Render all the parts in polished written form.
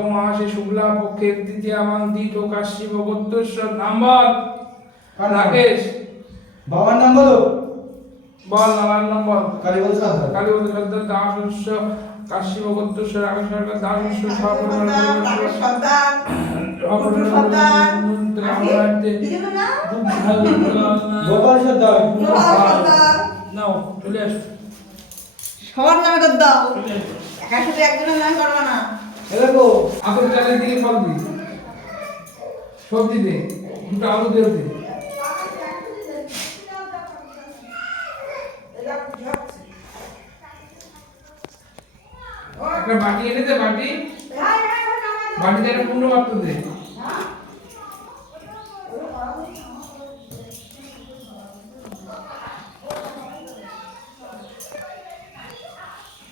মাসে শুক্লা পক্ষের তৃতীয়াং দ্বিতীয় কাশ্যপ গোত্রস্য নাম বল। রাকেশ বাবার নাম বলো। বল আমার নাম বল। কালীবল সর্দার। কালীবল সর্দার দাসস্য কাশ্যপ গোত্রস্য রাকেশ সরকার দাসস্য সর্বনাম রাকেশ সর্দার কুটু সর্দার গোপাল সর্দার। গোপাল সর্দার। নাও চলে আসো। সবার নামে করে দাও, চলে আসো। একা শুধু একজনের নাম করবে না। এলাকো আতর চালের দিকে ফল দি, সবজি দে, দুটো আলু দিয়ে দে। একটা বাটি এনে দে, বাটিতে একটা পূর্ণ পাত্র দে।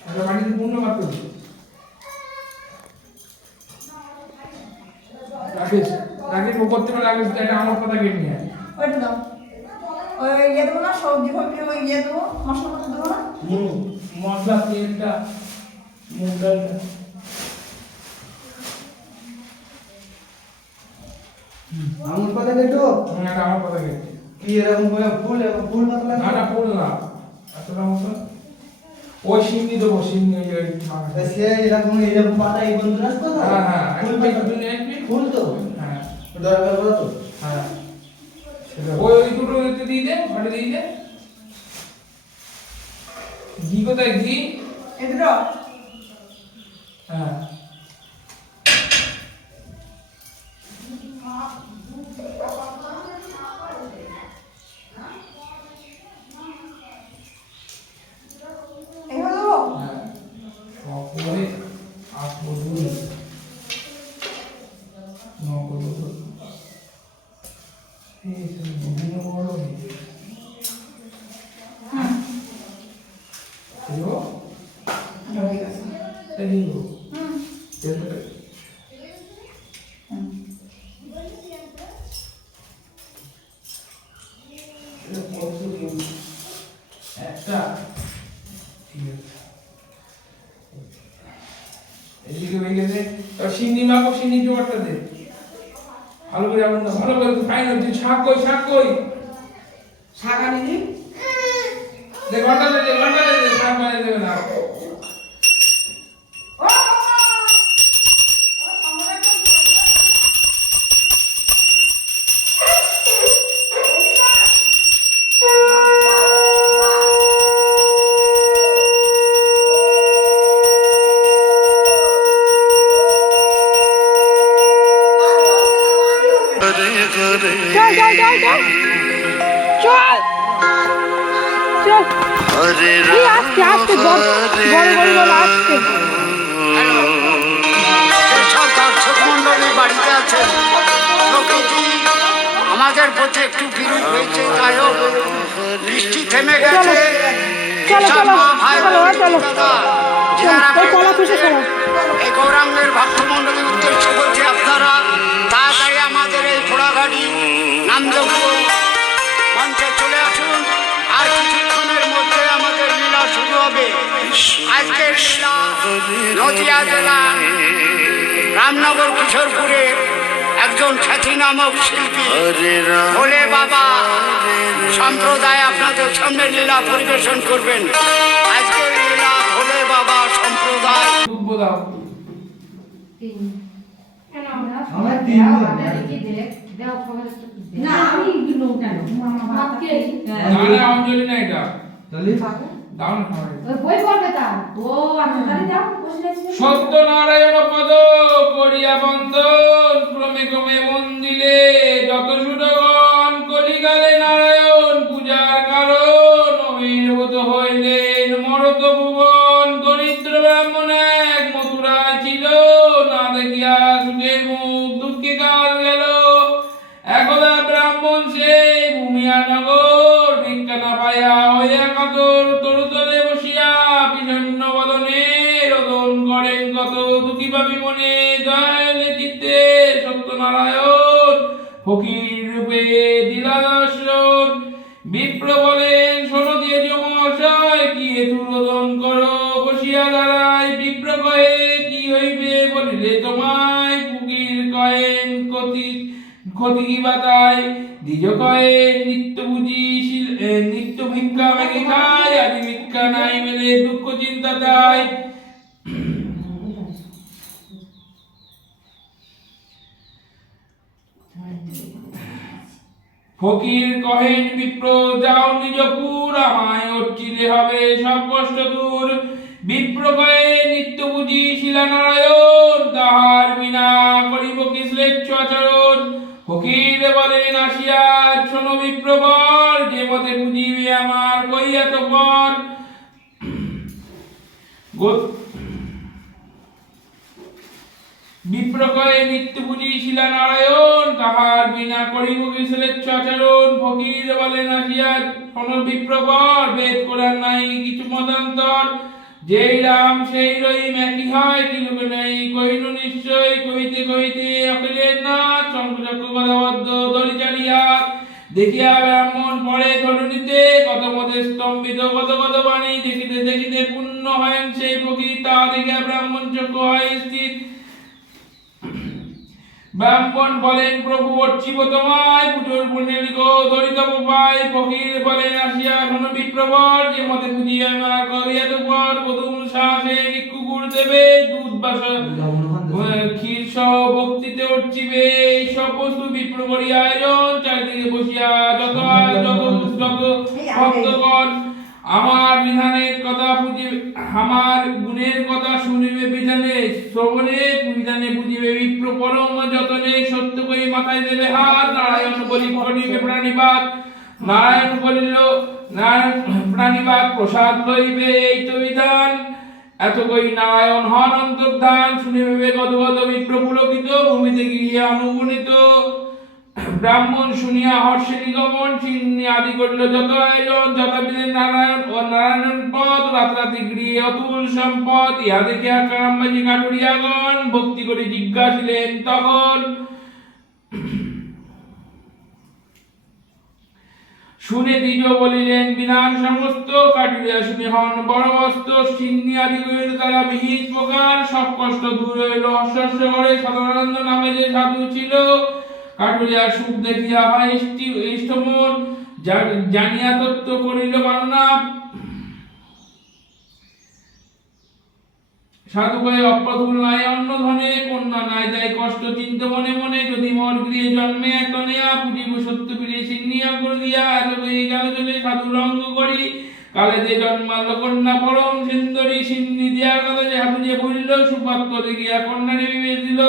একটা বাটিতে পূর্ণ পাত্র দে। রাকেশ রাকেশ ও করতে পারে, রাকেশ একটা আমার কথা কেটে নিয়ে আয়। ওইটা দাও, ওই ইয়ে দেবো না, সবজি ফবজি ওই ইয়ে দেবো, মশলা মশলা দেবো না। মশলা তেলটা মুগ ডালটা আমার কথা কেটো। একটা আমার কথা কেটে কি এরকম করে ফুল এবং ফুল পাতলা না না ফুল না এতটা মতো ওই সিমনি দেবো, সিমনি ওই ওই তা সে এরকম পাতা এই বন্ধু রাখতো না। হ্যাঁ হ্যাঁ ফুল ফুল পাতা ফুল তো হ্যাঁ দরকার বলো তো। হ্যাঁ ওই ওই দুটো এতে দিয়ে দে, বাড়ি দিয়ে দে। ঘি কোথায় ঘি? এই দুটো হ্যাঁ এগুলো দেবো। হ্যাঁ সব করে আসবো দুই নকল এই তুমি বিভিন্ন বলো নি দেখো হয়ে গেছে। দেখো হুম দেখো হুম। একটা ঠিক আছে এদিকে হয়ে গেছে। এবার সিন্নি মাখো, সিন্নি জোয়ারটা দে ভালো করে, আগুন দাও ভালো করে। খাই না তুই শাক কই, শাক কই শাক আনি দিই। দে, ঘন্টা দে, ঘন্টা দে, শাক বানিয়ে দেবে না। ও বাবা! ও আমার একদম চল চল চল চল চল চল এই আস্তে আস্তে বড় বড় বড় আস্তে যেসব দর্শক মন্ডলী বাড়িতে আছেন, প্রকৃতি আমাদের প্রতি একটু বিরূপ হয়েছে, যাই হোক বৃষ্টি থেমে গেছে। চলো যেসব চলো মা, ভাই, চলো বোন, চলো দাদা, যারা এই কলা পিসে চলো এই গৌরাঙ্গের ভক্তমন্ডলীর উদ্দেশ্যে বলছি, আপনারা তাড়াতাড়ি আমাদের এই ঘোড়াগাড়ি নামযোগ্য মঞ্চে চলে আসুন। আর কিছুক্ষণের মধ্যে আমাদের লীলা শুরু হবে। আজকের লীলা নদিয়া জেলা রামনগর কিশোরপুরে একজন খ্যাতি নামক শিল্পী ভোলে বাবা সম্প্রদায় আপনাদের সামনে লীলা পরিবেশন করবেন। আজকের লীলা ভোলে বাবা সম্প্রদায়। দুধ দাও। আমার তিন জন। না আমি দিল কেন মাকে না না অঞ্জলি না এটা তাহলে দাও না খাওয়াই। ওই বই পড়বে তা ও আমি তাহলে যাও বসে আছি সত্যনারায়ণ পদ করিয়া বন্দন ক্রমে ক্রমে বন্দিলে যত সুরগণ কলিকালে নারায়ণ পূজার কারণ অভিভূত হইলেন মরত ভুবন। দরিদ্র ব্রাহ্মণ এক মথুরায় ছিল, না দেখিয়া সুখের মুখ দুঃখে কাল গেল। একদা ব্রাহ্মণ সেই ভূমিয়া নগর ভিক্ষা না পাইয়া হইয়া কাতর তরুতলে বসিয়া বিষণ্ণ বদনে রোদন করেন কত দুঃখী ভাবি মনে। দয়ালে চিত্তে সত্যনারায়ণ ফকির রূপে দিলা দর্শন। বিপ্র বলেন শোনো দিয়ে মহাশয় কি হেতু রোদন করো বসিয়া দাঁড়ায়। বিপ্র কহে কি হইবে বলিলে তোমার ফকির কয়েন ক্ষতি কি বাতায়, দ্বিজ কয়েন নিত্য বুঝি নিত্য ভিক্ষা মেঘে খায়, আদি ভিক্ষা নাই মেলে দুঃখ চিন্তা তাই। ফকির কহেন বিপ্র যাও নিজপুর, আমায় অর্চিলে হবে সব কষ্ট দূর। বিপ্র কহে নিত্য বুঝি শিলা নারায়ণ, তাহার বিনা করিব কি শ্লেচ্ছ আচরণ। ফকির বলেন আসিয়া শোনো বিপ্রবর, যে মতে বুঝিবে আমার কইয়া তো পর। বিপ্র কয়ে নিত্য বুঝি শিলা নারায়ণ, তাহার বিনা করিব কি শ্লেচ্ছ আচরণ। ফকির বলেন আসিয়া শোনো বিপ্রবর, বেদ কোরআন নাই কিছু মতান্তর। যেই রাম সেই রহিম একই হয়, কিলুক নেই কহিনু নিশ্চয়। কহিতে কহিতে অখিলের নাথ শঙ্খচক্র গদাবদ্ধ দড়িচারি হাত। দেখিয়া ব্রাহ্মণ পড়ে ধরণীতে, কত মতে স্তম্ভিত কত কত বাণী। দেখিতে দেখিতে পূর্ণ হয়েন সেই ফকির, তা দেখিয়া ব্রাহ্মণ চক্ষু হয় স্থির। ব্রাহ্মণ বলেন প্রভু অর্চিব তোমায়, পুজোর পুণ্যে লিখো দরিতব পায়। ফকির বলেন আসিয়া শোনো বিপ্রবর, যে মতে বুঝিয়া আমার করিয়া তো পর। প্রথম শ্বাসে কুকুর দেবে দুধ বাসা ক্ষীর সহ ভক্তিতে অর্চিবে, এই সব বস্তু বিপ্র করি আয়োজন। চারিদিকে বসিয়া যত ভক্তগণ আমার বিধানের কথা বুঝিবে, আমার গুণের কথা শুনিবে বিধানে শ্রবণে। বিধানে বুঝিবে বিপ্র পরম যতনে, সত্য কই মাথায় দেবে হাত। নারায়ণ বলি করিবে প্রাণীবাদ, নারায়ণ বলিল নারায়ণ প্রাণীবাদ প্রসাদ লইবে এই তো বিধান। এত কই নারায়ণ হন অন্তর্ধান, শুনিবে গদগদ বিপ্র পুলকিত, ভূমিতে গিয়ে অনুগণিত। ব্রাহ্মণ শুনিয়া হর্ষে নিগমন, চিন্নি আদি করিল যত আয়োজন। যথাবিধি নারায়ণ ও নারায়ণ পদ, রাতারাতি গৃহে অতুল সম্পদ। ইহা দেখিয়া কারামবাজি কাঠুরিয়াগণ ভক্তি করে জিজ্ঞাসিলেন তখন। শুনে দ্বিজ বলিলেন বিধান সমস্ত, কাঠুরিয়া শুনে হন বড় বস্ত্র। চিন্নি আদি করিল তারা বিহিত প্রকার, সব কষ্ট দূর হইল হর্ষস্য করে। সদানন্দ নামে যে সাধু ছিল, কাঠুরিয়া সুখ দেখিয়া হয় ইষ্টমন। জানিয়া তত্ত্ব করিল বর্ণনা, সাধু কয়ে অপ্রতুল নাই অন্য ধনে। কন্যা নাই তাই কষ্ট চিন্ত মনে মনে, যদি মোর গৃহে জন্মে এক তনেয়া। পুজিব সত্য ফিরে চিন্নিয়া করে দিয়া, এত কই গেল চলে সাধু রঙ্গ করি। কালে যে জন্মাল কন্যা পরম সুন্দরী, সিন্নি দেওয়ার কথা যে সাধু যে বলিল। সুপাত্র দেখিয়া কন্যারে বিবেচ দিল,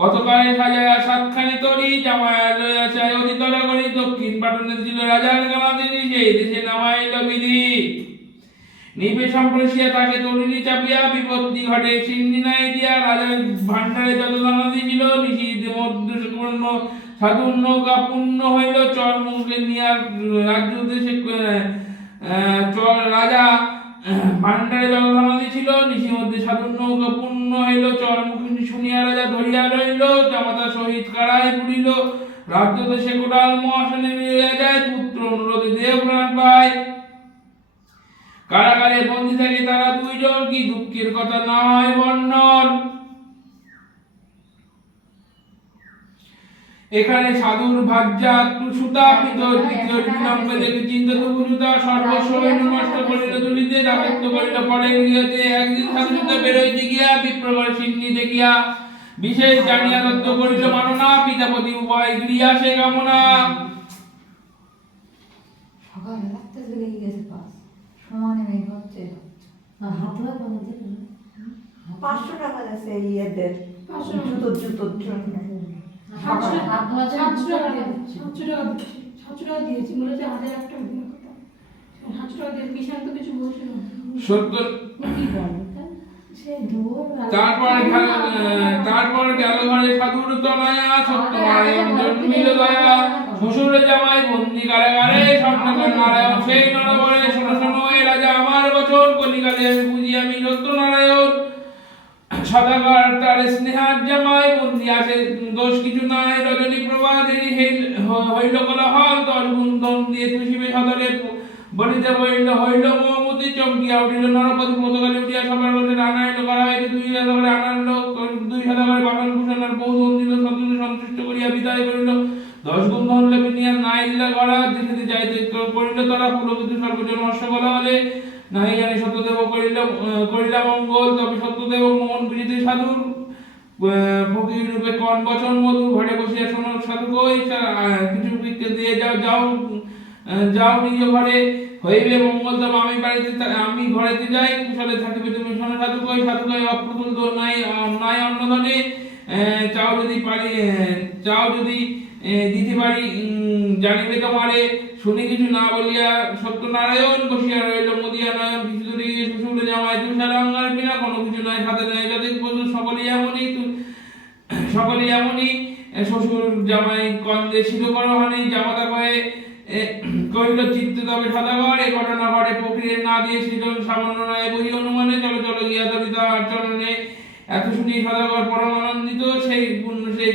কত কালে সাজায়া সাতখানি তরি। জামায়া লইয়া চাই অধিতর করি, দক্ষিণ পাটনে ছিল রাজার গালাদিনী, সেই দেশে নামাইল বিধি। নিবে সম্প্রসিয়া তাকে তরুণী চাপিয়া, বিপত্তি ঘটে সিন্নি নাই দিয়া। রাজার ভান্ডারে যত ধনাদি ছিল, নিশীথ মধ্যপূর্ণ সাধুর নৌকা পূর্ণ হইল। চর মুখে নিয়া রাজ্য দেশে রাজা ভান্ডারে যত ধনাদি ছিল, নিশি মধ্যে সাধুর নৌকা পূর্ণ হইল। চর মুখে শুনিয়া রাজা ধরিয়া লইল, জামাতা সহিত কারায় পুরিল। রাজ্য দেশে কোটাল মহাসনে মিলিয়া যায়, পুত্র অনুরোধে দেহ প্রাণ পায়। কারাগারে বন্দী থাকে তারা দুইজন, কি দুঃখের কথা না হয় বর্ণন। এখানে সাধুর ভাজ্যা সুতা বিলম্বে দেখে চিন্তা তবু সুতা। সর্বস্ব নষ্ট করিল তুলিতে, রাজত্ব করিল পরে গৃহতে। একদিন সাধু সুতা বেরোইতে গিয়া বিপ্রবর সিন্নি দেখিয়া, বিশেষ জানিয়া তত্ত্ব করিল মাননা। পিতাপতি উভয় গৃহা সে কামনা। সকালে রাখতে চলে গেছে পাস সমানে মেঘ হচ্ছে। হাত ধোয়া বন্ধ 500 টাকা আছে ইয়েদের জুতোর জন্য। হাত ধোয়া 700 টাকা দিয়েছি। 700 টাকা দিয়েছি, বলে যে 1000 টাকা দিন কথা। 700 টাকা দিয়ে কিষান তো কিছু বলছে না। সত্য কি বলে সে দূর। তারপর গেল ঘরে সাধুর তনয়া। সত্যনারায়ণ জন্মিল দয়া, শ্বশুরে জামাই বন্দি কারাগারে। স্বপ্নকর নারায়ণ সেই নরবরে, শোনো শোনো এ রাজা আমার বচন। কলিকালে আমি বুঝি আমি সত্যনারায়ণ, সদাগর তার স্নেহার জামাই। বন্দি আছে দোষ কিছু নাই, রজনী প্রভাতে হইল কোলাহল। 10 গুণ দম দিয়ে তুষিবে সদরে, বলিতে বলিল হইল মোহাম্মতি। চমকিয়া উঠিল নরপতি, প্রতকালে উঠিয়া সবার বলে আনাইল করা হইতে। 2 আনাইল দুই সদাগর বাটন ভূষণের বহু দিল সন্তুষ্ট করিয়া বিদায় করিল। 10 গুণ ধন লেপে নিয়া নাইলা গড়া দেখিতে যাইতে করিল তারা পুলকিত সর্বজন হর্ষ বলা বলে নাহি জানি সত্যদেব করিলা মঙ্গল। তবে সত্যদেব মোহন বিজিতে সাধুর ফকির রূপে কন বচন মধুর ঘরে বসিয়া শোনো সাধু কই কিছু ভিক্ষে দিয়ে যাও নিজ ঘরে হইবে মঙ্গল। তবে আমি ঘরেতে যাই কুশলে থাকিবে তুমি শোনো সাধু কই অপ্রতুল তো নাই অন্নধনে চাও যদি দিতে পারি জানিবে তোমারে। শুনি কিছু না বলিয়া সত্যনারায়ণ বসিয়া রইল মদিয়া নয়ন কিছু দূরে গিয়ে শ্বশুর জামাই তুষারাঙ্গার বিনা কোনো কিছু নাই হাতে নাই যাদের প্রচুর সকলেই এমনই শ্বশুর জামাই কন্দে ছিল করহানি জামাতা কয়ে কহিল চিত্ত তবে সদাগর এ ঘটনা ঘটে প্রক্রিয়া না দিয়ে সৃজন সামান্য নয় বহি অনুমানে চলো গিয়া ধরিতা চরণে। এত শুনি সদাগর পরম আনন্দিত সেই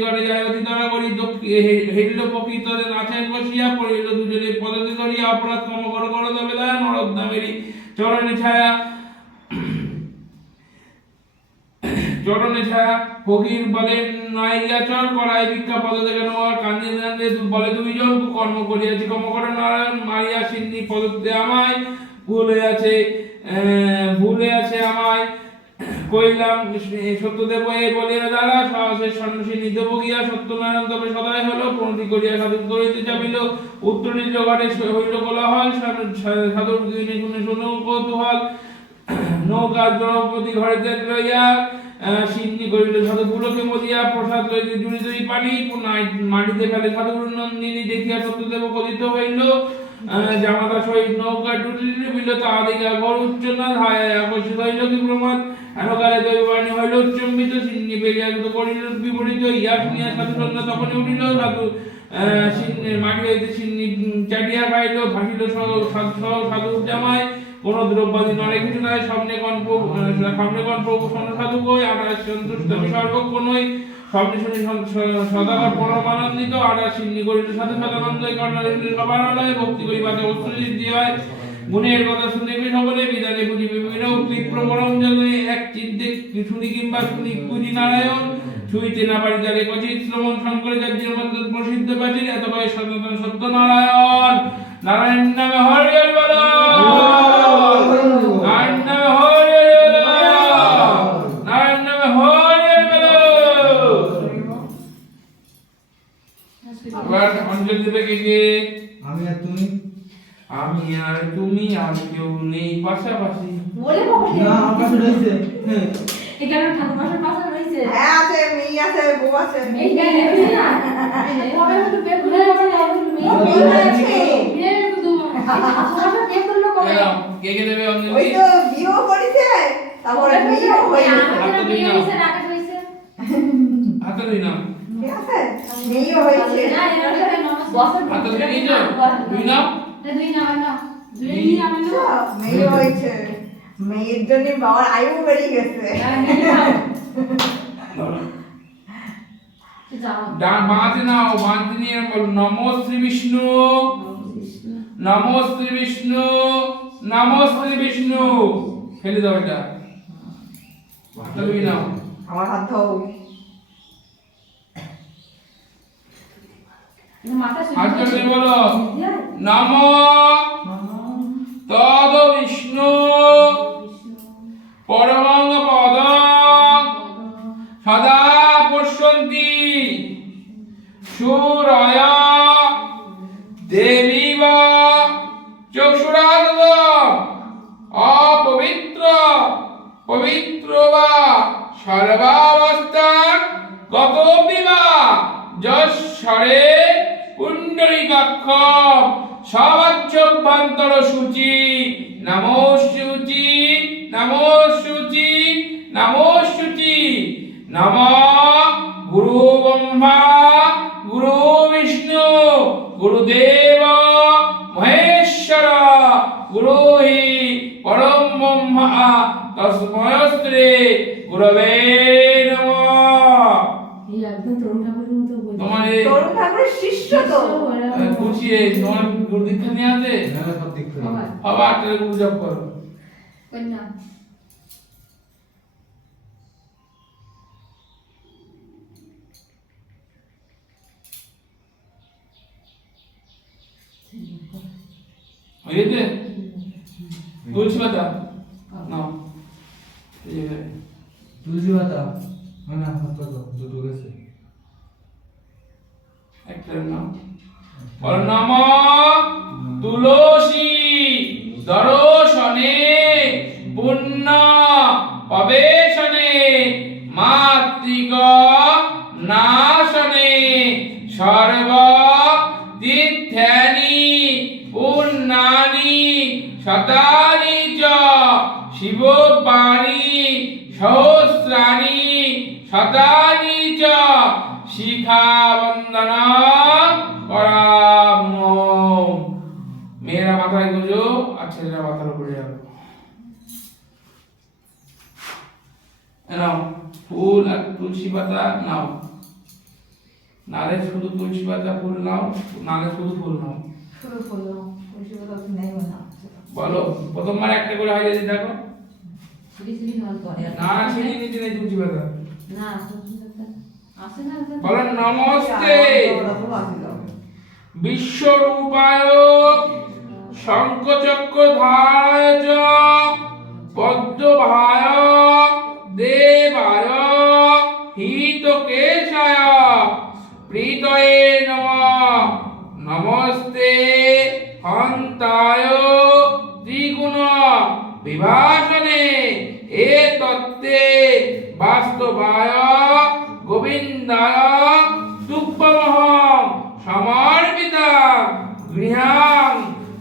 ঘরে যায় অতি তাড়াতাড়ি হেরিল প্রকৃতরে নাচেন বসিয়া পড়িল দুজনে পদতে ধরিয়া অপরাধ ক্ষম কর তবে দয়া নরদ্দামেরই চরণে ছায়া ফকির বলেন নাইয়াচর করাই ভিক্ষা পদ দেবেন আর কান্দিতে বলে দুইজন কর্ম করিয়াছি কর্ম করে নারায়ণ মারিয়া সিন্নি পদতে আমায় ভুলে আছে আমায় কইলাম সত্যদেব এ বলিয়া দ্বারা সাহসের সন্ন্যাসী নিতে বগিয়া সত্যনারায়ণ তবে সদাই হলো প্রণতি করিয়া সাধু করিতে চাপিল। উত্তর নিজ ঘাটে হইল কোলাহল সাধুর শুনে শুনো কৌতূহল নৌকা দ্রৌপদী ঘরেতে লইয়া সিন্নি করিল সাধু পুলকে মদিয়া প্রসাদ লইতে জুড়ি পানি মাটিতে ফেলে সাধু নন্দিনী দেখিয়া সত্যদেব কথিত হইল। জামাতা সহিত নৌকা ডুবিল তাহাদিকে ঘর উচ্চনা হায় আকর্ষিত হইল কি প্রমাদ এনকালে দৈবাণী হইল উচ্চম্বিত সিন্নি বেরিয়া করিল বিপরীত ইয়া শুনিয়া সাধু সন্ধ্যা তখনই উঠিল সাধু মাটি হইতে সিন্নি চাটিয়া খাইল ভাসিল সাধু জামাই কোন দ্রব্যাদি নরে কিছু নাই সামনে কন প্রভু সাধু কই আমরা সন্তুষ্ট সর্বক্ষণই স্বপ্নে শুনি সদাগর পরম আনন্দিত আডা সিন্নি করিল সাধু সদানন্দ সবার আলয় ভক্তি করিবাতে অস্ত্রসিদ্ধি হয়। গুণের কথা শুনিবে সকলে বিধানে বুঝিবে প্রবরম যেন এক চিন্তে শুনি কিংবা শুনি পুঁজি নারায়ণ ছুঁইতে না পারি তারে কচিত শ্রবণ শঙ্করে যার মধ্যে প্রসিদ্ধ প্রাচীর এত কয় সনাতন সত্য নারায়ণ নারায়ণ নামে হরি হরি বল নারায়ণ নামে হরি হরি বল নারায়ণ নামে হরি হরি বল। আবার অঞ্জলি দেবে কে আমি আর তুমি আর কেউ নেই পাশাপাশি বলে বাবা না আমার কাছে রয়েছে এখানে ঠাকুর মাসের পাশে রয়েছে হ্যাঁ আছে মেয়ে আছে বউ আছে এইখানে আছে না কবে তো পে করে মেয়ে আছে বিয়ে তো তোমার পে করলো কবে কে দেবে ওই অঞ্জলি তো বিয়ে করেছে তারপরে বিয়ে হয়েছে আমাদের বিয়ে হইছে রাখা হইছে হাতে দিই না ঠিক আছে মেয়ে হয়েছে না এর সাথে বছর হাতে দিই না দুই না দুই না না দুই আমি না মেয়ে হয়েছে মেয়ের জন্য বাবার আয়ু বেড়ে গেছে বাঁধে নাও বাঁধে নিয়ে বল নমো শ্রী বিষ্ণু নমো শ্রী বিষ্ণু নমো শ্রী বিষ্ণু ফেলে দাও এটা হাতে দিই নাও আমার হাত ধো মাথা হাতে দিয়ে বলো নমো তদ বিষ্ণু পরমং পদং সদা পশ্যন্তি সুরয় দেবীব চক্ষুরাগত অপবিত্র পবিত্র বা সর্বাবস্থান গতোপি বা যশ্বরে পুণ্ডরীকাক্ষ সবাচ্যভ্যন্তর সূচি নমো শুচি নমো শুচি নমো শুচি নম গুরু ব্রহ্মা গুরু বিষ্ণু গুরুদেব মহেশ্বর গুরু হি পরম ব্রহ্মা তস্মৈস্ত্রে গুরবে নমঃ। এই একদম তরুণ ঠাকুরের মতো বলছে তোমার তরুণ ঠাকুরের শিষ্য তো খুশিয়ে তোমার গুরু দীক্ষা নিয়ে আছে হ্যাঁ সব দেখতে হবে আবার তাহলে গুরু জপ করো কন্যা বুঝলে তুলসী পাতা নাও এই যে তুলসী পাতা না হাত পাতা দুটো গেছে একটা নাও বল নম তুলসী দর্শনে পুণ্য পবেশনে মাতৃগ নাশনে সর্ব তীর্থানি পুণ্যানি শতানি চ শিবপানি সহস্রানি শতানি চ শিখাবন্দন করাম। মেয়েরা মাথায় গুঁজো আর ছেলেরা মাথার উপরে যাবে। নাও ফুল আর তুলসী পাতা নাও, নালে শুধু তুলসী পাতা ফুল নাও, নালে শুধু ফুল নাও। শুরু করলো তুলসী পাতা তো নেই না বলো প্রথমবার একটা করে হয় যদি দেখো না ছিঁড়ে নিতে নেই তুলসী পাতা। বলো নমস্তে বিশ্বরূপায় শঙ্খচক্রধারায় চ পদ্মভায় দেবায় হিতকেশায় প্রীতয়ে নমঃ। নমস্তে হন্তায় ত্রিগুণ বিভাসনে এতত্তে বাস্তবায় গোবিন্দায় তুভ্যমহং সমর্পিতাং গৃহাং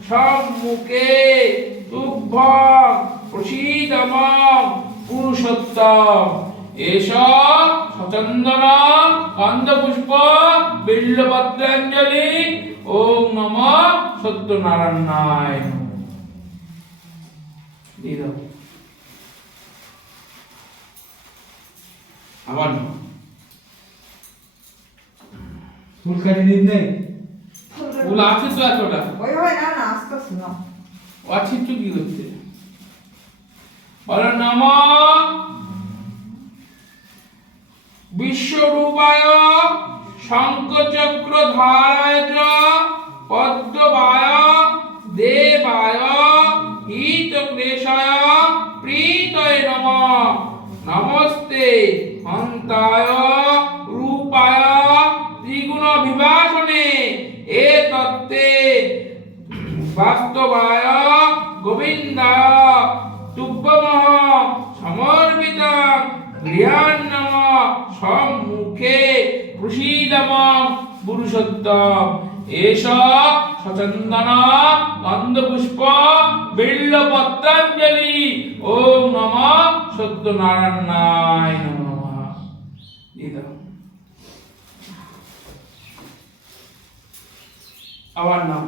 সম্মুখে তুভ্যং প্রসীদমং পুরুষোত্তম। এষ সচন্দন গন্ধপুষ্প বিল্বপত্রাঞ্জলি। ওম নমঃ সত্যনারায়ণায় নমঃ। দিয়ে দাও আবার নাও। ফুল কাটি দিন নেই ফুল আছে তো এতটা, ওই হয় না না আস্তে আস্তে নাও ও আছে একটু কি হচ্ছে। বলো নমঃ বিশ্বরূপায় শঙ্খচক্রধারায় চ পদ্মবায় দেবায় হিতক্লেশায় প্রীতয়ে নমঃ। নমস্তে হন্তায় রূপায় ত্রিগুণ বিভাসনে এতত্তে বাস্তবায় গোবিন্দায় তুভ্যমহং সমর্পিতাং গৃহাণ নমঃ সম্মুখে প্রসীদমং পুরুষোত্তম। এষ সচন্দন গন্ধপুষ্প বিল্বপত্রাঞ্জলি। ওম নমঃ সত্যনারায়ণায় নমঃ। দিয়ে দাও আবার নাম।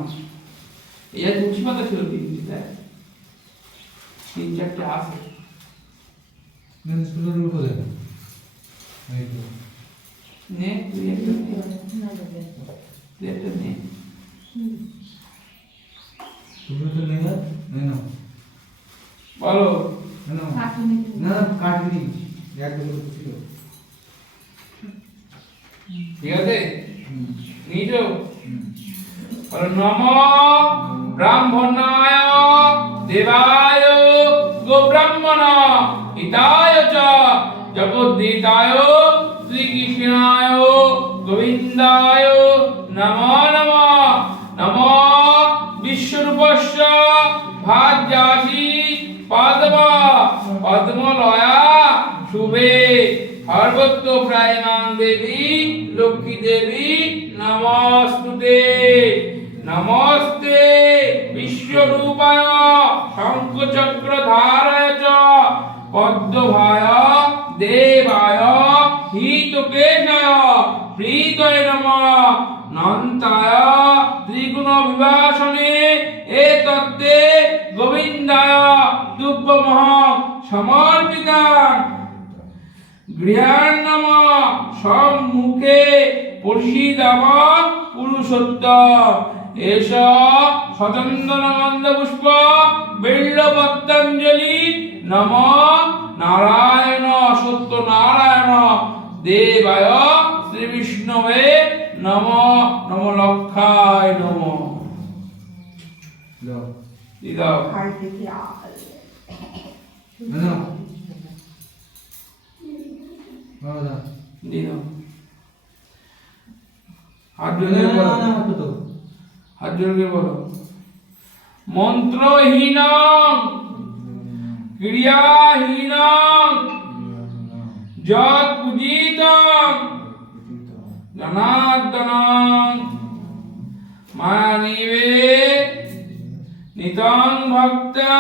এই তুলসী পাতা ছিল তিন চারটে আছে। স্কুলের উপরে এই তো নে তুই একটা নে। তুমি তো নেই না না বলো না না কাটনি একদম ছিল ঠিক আছে নিজ। বলো নম ব্রাহ্মণায় দেবায় গোব্রাহ্মণ হিতায় চ জগদ্দিতায় শ্রীকৃষ্ণায় গোবিন্দায় নমো নমঃ। নমো বিশ্বরূপস্য ভাজ্যাসি পদ্ম পদ্মলয়া শুভে সর্বত্র প্রায়মান দেবী লক্ষ্মী দেবী নমস্তুতে। নমস্তে বিশ্বরূপায় শঙ্খচক্রধারায় চ পদ্মভায় দেবায় হিতকেশায় প্রীতয়ে নমঃ। নন্তায় ত্রিগুণ বিভাসনে এতত্তে গোবিন্দায় তুভ্যমহং সমর্পিতাং গৃহাণ নমঃ সম্মুখে প্রসীদমং পুরুষোত্তম। এষ সচন্দন গন্ধপুষ্প বিল্বপত্রাঞ্জলি। নমঃ নারায়ণ সত্যনারায়ণ দেবায় শ্রী বিষ্ণবে নমঃ। নমো লক্ষায় নমঃ। দাও দিয়ে দাও খাই দেখি আর না বাবা দাও দিয়ে দাও হাত না জোরে বলো না হাত তো হাত জোরে বলো মন্ত্রহীন ক্রিয়াহীন যৎ পূজিত জনার্দন মানিবে নিতং ভক্তা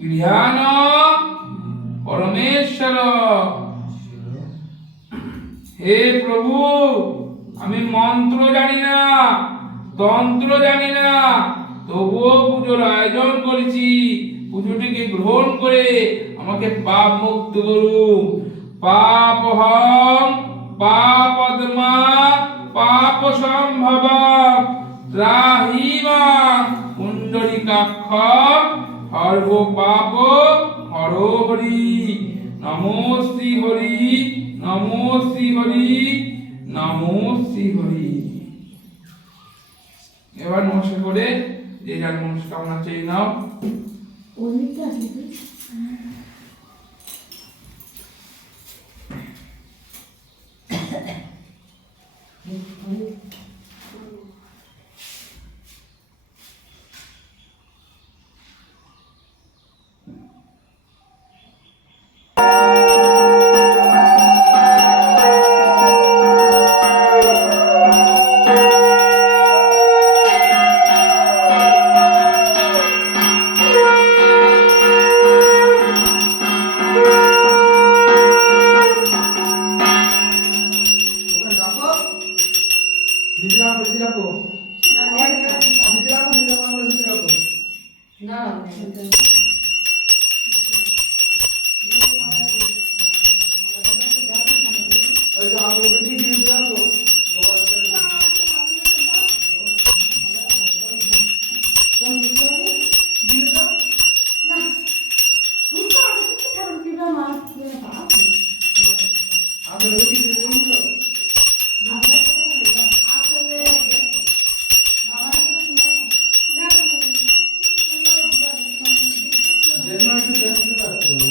গৃহাণ পরমেশ্বর। হে প্রভু, আমি মন্ত্র জানি না, তন্ত্র জানি না, তবুও পুজোর আয়োজন করেছি। পুজোটিকে গ্রহণ করে আমাকে পাপ মুক্ত করুন। পাপহং পাপদ্মা পাপ সম্ভব ত্রাহিমা পুণ্ডরিকাক্ষ হর্ব পাপ হর হরি নমো শ্রী হরি নমো শ্রী হরি নমো শ্রী হরি। এবার নমস্কার করে যে যার মনস্কামনা চেয়ে নাও। ওখানে রাখো নিচে রাখো নিচে রাখো নিচে রাখো নিচে রাখো ওই যে আগে ওকে দিয়ে নিচে রাখো আগে ওকে দিয়ে নিচে যেন একটু দেখতে পাচ্ছো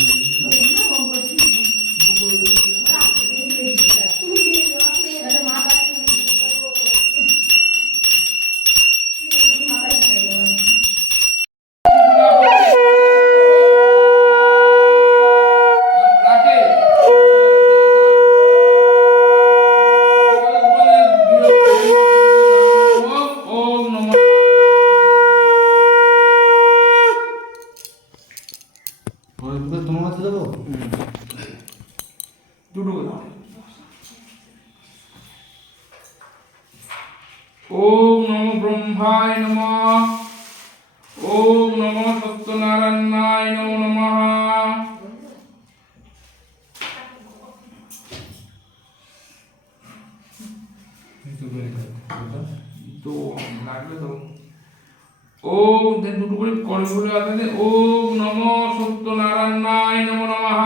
রাখে ওম নমঃ। ওই দুটো তোমার কাছে দেবো দুটো দাও। ওম নমো ব্রহ্মায় নমঃ। ওম নমো সত্যনারায়ণায় নমো নমঃ। তো লাগবে তো। ওম দুটো করে কলগুলো আছে। ওম নমো সত্যনারায়ণায় নমো নমঃ।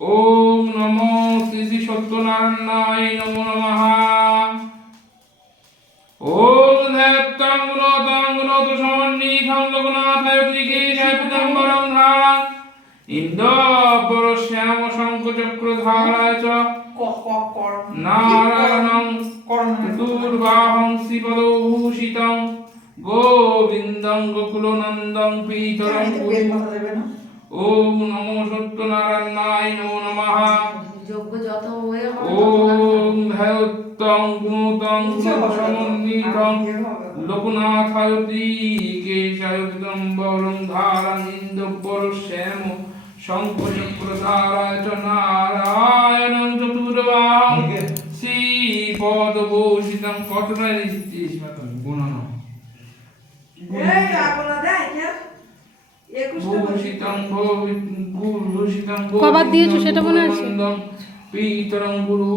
ওম নমো শ্রী শ্রী সত্যনারায়ণায় নমো নমঃ। ওম ধ্যাত্তং গুণতং গুণত সমন্বিতং লোকনাথায় ত্রিকেশায় পীতাম্বরং ধারাং ইন্দোপরশ্যাম শঙ্খচক্রধারায় চ নারায়ণং চতুর্বাহং শ্রীপদভূষিতং গোবিন্দং গোকুলনন্দং পীতরং পুরী। ওম নমো সত্যনারায়ণায় নমো নমঃ। ওম ধ্যাত্তং গুণতং সমন্বিতং লোকনাথায় ত্রিকেশায় পীতাম্বরং ধারাং ইন্দোপরশ্যাম শঙ্খচক্রধারায় চ নারায়ণং চতুর্বাহং শ্রীপদভূষিতং। কতটা লিখছিস গুণানো ভূষিতং ভূষিতং কবার দিয়েছো সেটা মনে আছে? পীতরং গুরু।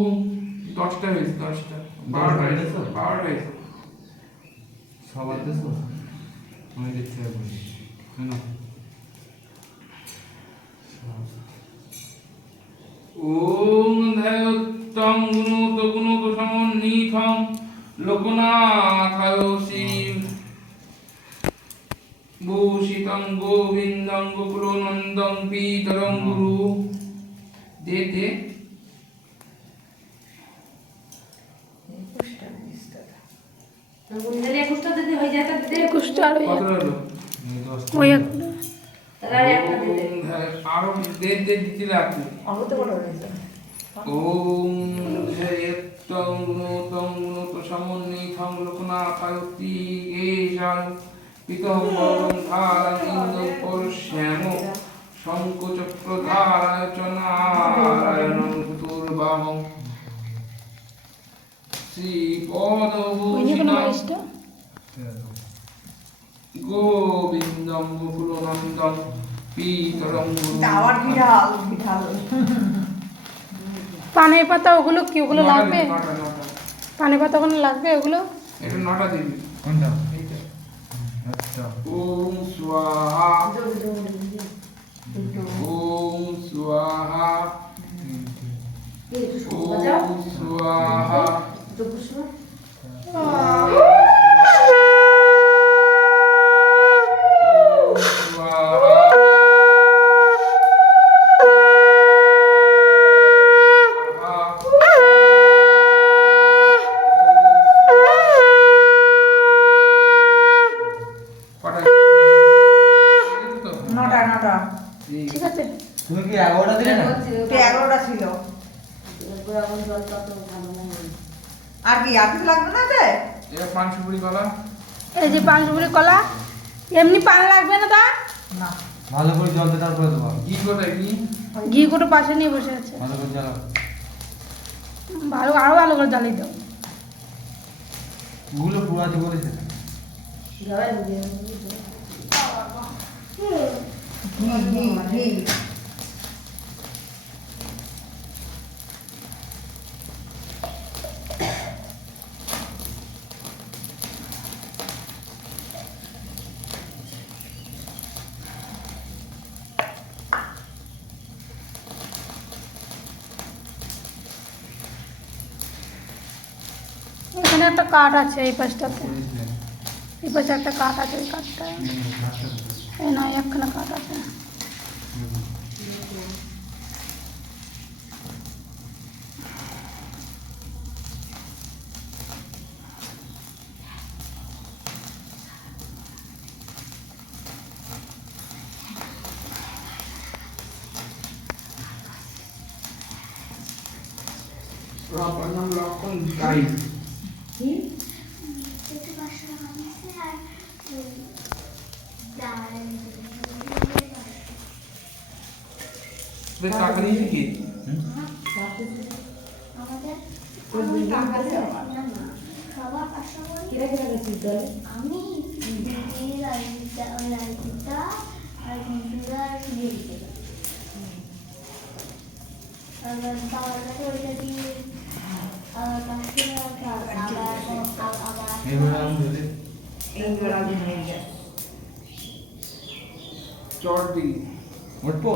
10টা হয়েছে 10টা 12টা হয়েছে 12টা হয়েছে। সবার দেশো আমি দেখতে পাবো না ওম ধ্যাত্তং গুণত সমন্বিতং লোকনাথায় শিব ভূষিতং গোবিন্দং গোকুলনন্দং পিতরং গুরু দে দে তাহলে 21টা দিতে হয়ে যায়, তাতে 21টা আর ওই কত হলো ওই একটা। তাহলে আর একটা দিতে। আরো দে দে দিতে লাগবে অমৃত বড় হয়েছে ওম জয়ত্তং গুণতং গুণত সমন্বিতং লোকনাথায়তি এষাং পিতম্বরং ধারং ইন্দো পরশ্যাম শঙ্খচক্রধারায় চ নারায়ণং চতুর্বাহং ওই যে কোনো শ্রীপদভূষিতং বাইশটা গোবিন্দং গোকুলনন্দন পিতরং আবার বিড়াল বিড়াল পানের পাতা ওগুলো কি ওগুলো লাগবে? নটা পানের পাতা ওগুলো লাগবে ওগুলো? এটা নটা দিবি কোনটা? এইটা আচ্ছা ওম স্বাহা ওম স্বাহা ওম স্বাহা ওম স্বাহা নটা নটা ঠিক আছে। তুমি কি 11টা দিলে না? 11টা ছিল আর কি আর কিছু লাগবে না যে এটা পান সুপুরি কলা এই যে পান সুপুরি কলা, এমনি পান লাগবে না তা? না ভালো করে জল দিয়ে তারপরে দেবো। ঘি কোথায় ঘি ঘি কোটো পাশে নিয়ে বসে আছে, ভালো করে জ্বালাও। ভালো আরো ভালো করে জ্বালিয়ে দাও। ওগুলো পুরাতে বলেছে। ঘি ঘি ঘি এখানে একটা কাঠ আছে এই পাশটাতে, এই পাশে একটা কাঠ আছে, ওই কাঠটা এই নয় একখানা কাঠ আছে। আপনার নাম লক্ষণ গাই বেশ টাকা নিয়েছি কি আমি আর কম্পিউটার দিয়ে দিতে পারি। আবার বাবার কাছে ওইটা দিয়ে আবার পাশে আবার এগুলো আমি দিলে এই জোড়া দিন হয়ে যায় চট দিই উঠবো?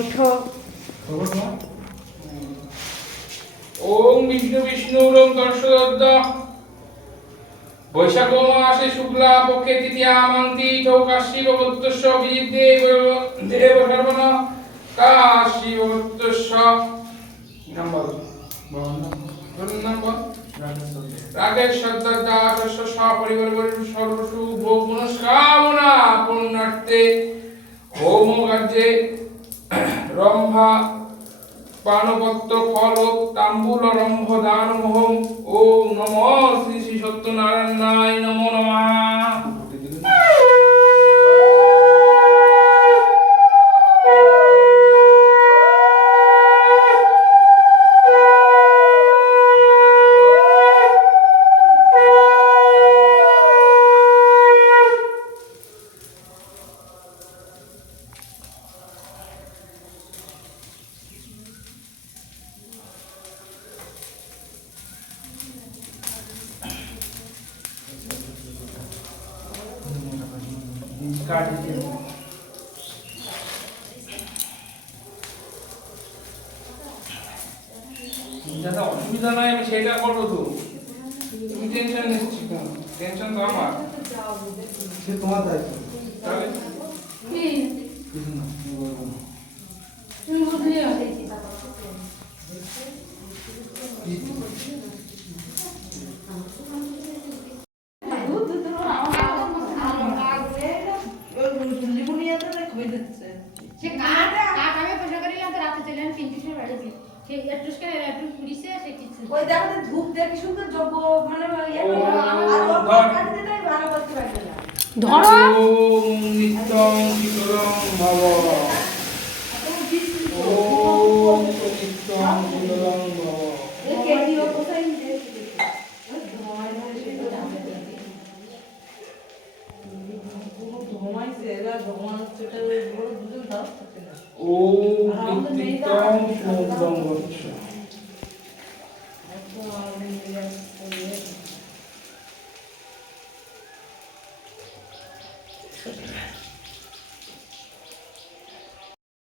উঠো খবর তোমার? ওম বিষ্ণু বিষ্ণু ওম দর্শদদ্দ বৈশাখ মাসে শুক্লা পক্ষে তৃতীয়া মান্তি চৌকাশি ভগবতস্য বিজিতে দেব সর্বন কাশি ভগবতস্য নম্বর নম্বর রাগেশ সদ্দা শস্য সপরিবার সর্বসুখ ভোগ মনস্কামনা পূর্ণার্থে হোম কার্যে রম্ভা পানপত্র ফল তাম্বুল রম্ভ দান মোহম ওম নমঃ শ্রী শ্রী সত্যনারায়ণায় নমো নমঃ কাটি দিয়ে যাতে অসুবিধা নয় আমি সেটা করবো তো। তুমি টেনশন নিচ্ছি কেন? টেনশন তো আমার। সে তোমার দায়িত্ব। তাহলে কি কিছু না, আমি বলবো না। তুমি বুঝলি হবে সে কাঠ আমি পয়সা করিলাম তো রাতে চলে আমি 3 সময় বাড়ি দিই সে একটু করে একটু পুলিশে সে কিছু ওই দেখো তো ধূপ দেখি সুন্দর যোগ্য মানে ইয়ে ও, আর ও ধর। কাটতে দেয় ভালো করতে পারবে না ধরো ওম নিত্যং শীতলং ভব। ওম নিত্যং শীতলং ভব। এই কেডি ও কোথায় ওম নিত্যং সমুদ্রং গচ্ছ। Thank you.